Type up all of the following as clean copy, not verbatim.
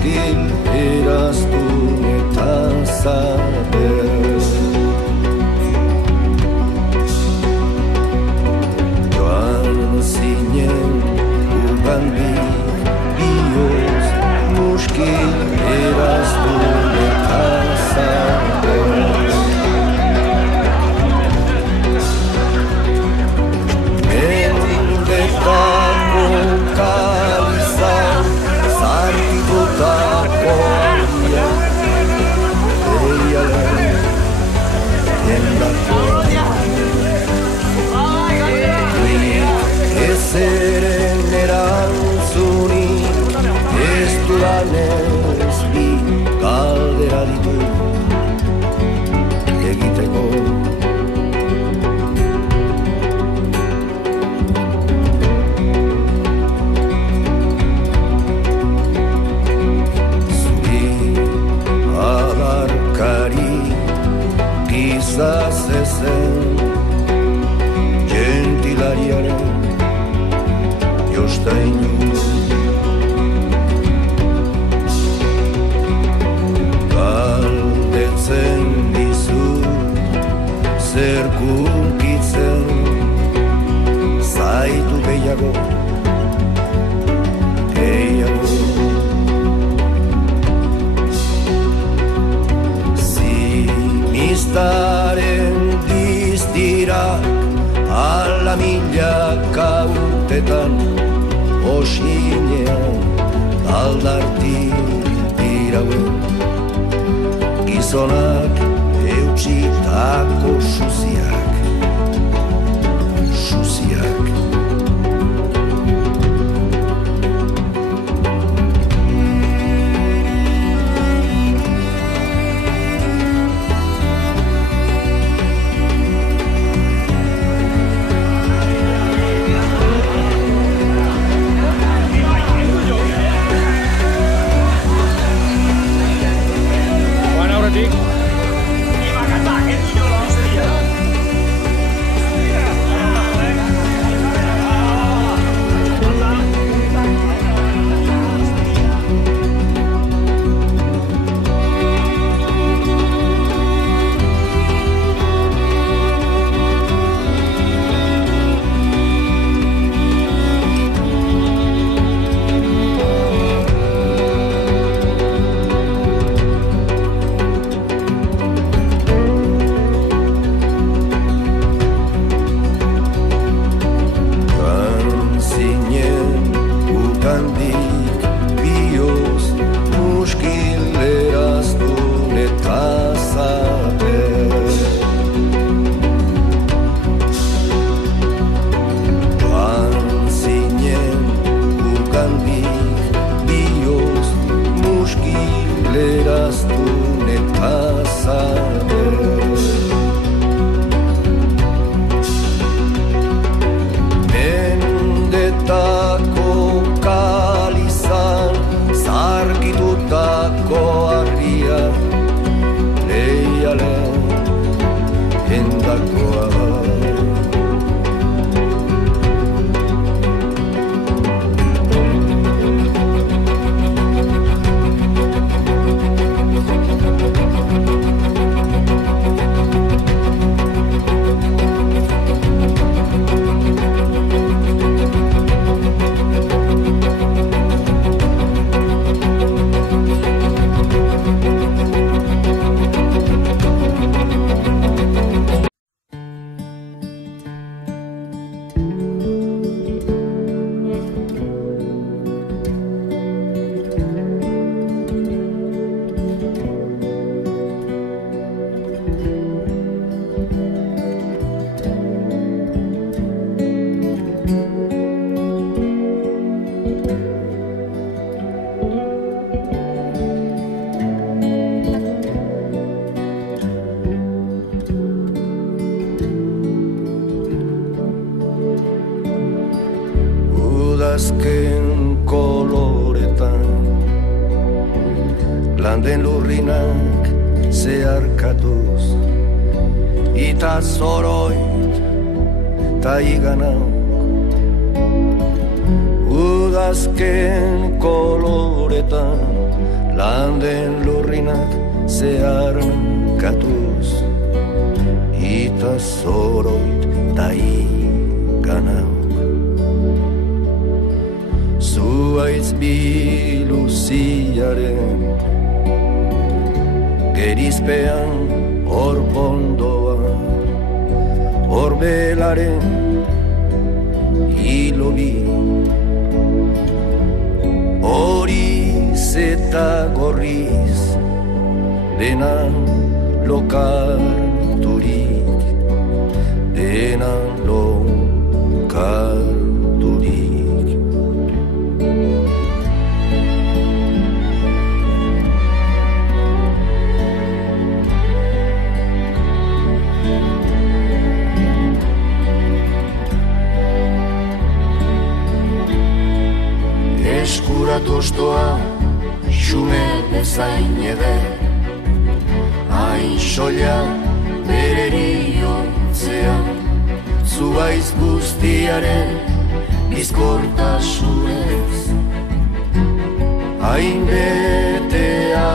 muskil eraztun eta zaber. Joan zinen ugandik bioz, muskil eraztun eta zaber. Mendetako kalizan, zarkitutako aria, eialen, jendakoa. Ezeren erantzunik, ez dudanez bi galdera ditu egiteko. Gizaz ezen gentilariaren jostainu. Galdetzen dizut zer kunkitzen zaitu gehiago, gehiago. Zaren diztirak ala milaka urtetan osinean aldartik dirauen gizonak eutsitako suziak, suziak. azken koloretan landen lurrinak zeharkatuz ita zoroit ta iganauk udazken koloretan landen lurrinak zeharkatuz, ita zoroit taiganauk. Zuaitz biluziaren gerizpean hor pondoa, hor belaren hilobi, horiz eta gorriz denan lokarturik, denan lokarturik. Eskuratostoa xume bezain eder, hain soila bereriotzean, zuaiz guztiaren bizkortasunez, hain betea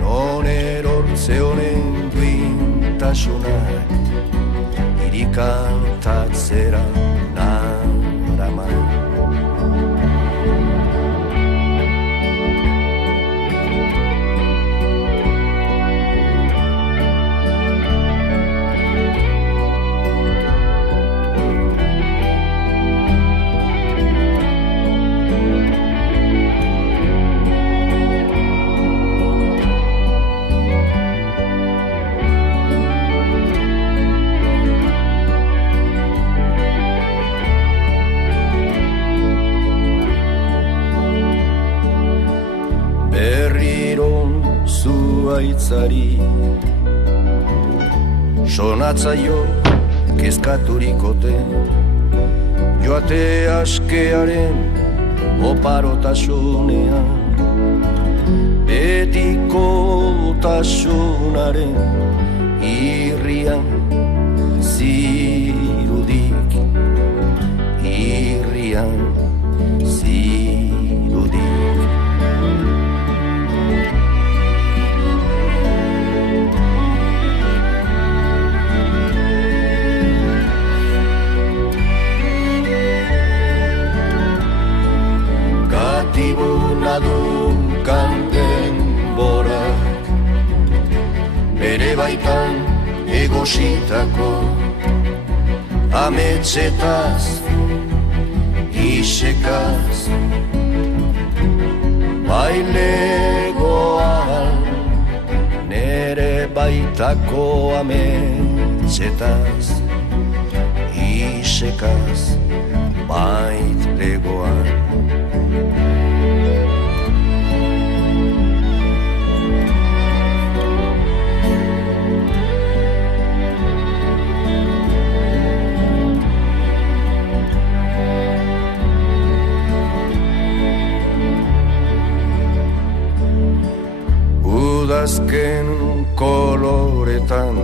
non erortze honen duintasunak, irikantatzera naraman. Zuaitzari sonatzaio kezkaturikote, joate askearen oparotasunean, betikotasunaren irrian zirudik, irrian zirudik. Dunkan denborak bere baitan egositako ametsetaz, isekaz, bailegoan nere baitako ametsetaz, isekaz, baitlegoan. Udazken koloretan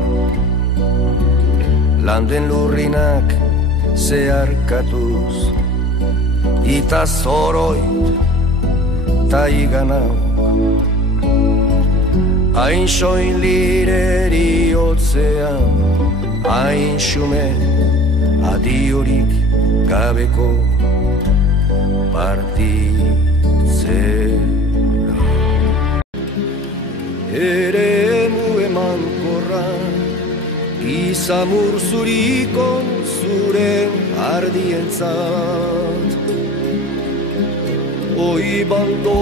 landen lurrinak zeharkatuz, ita zoroit taiganau, hain soin lireriotzean, hain xume adiorik gabeko partitzea. Eremu emankorra, izamur zuriko zure ardientzat, oi bando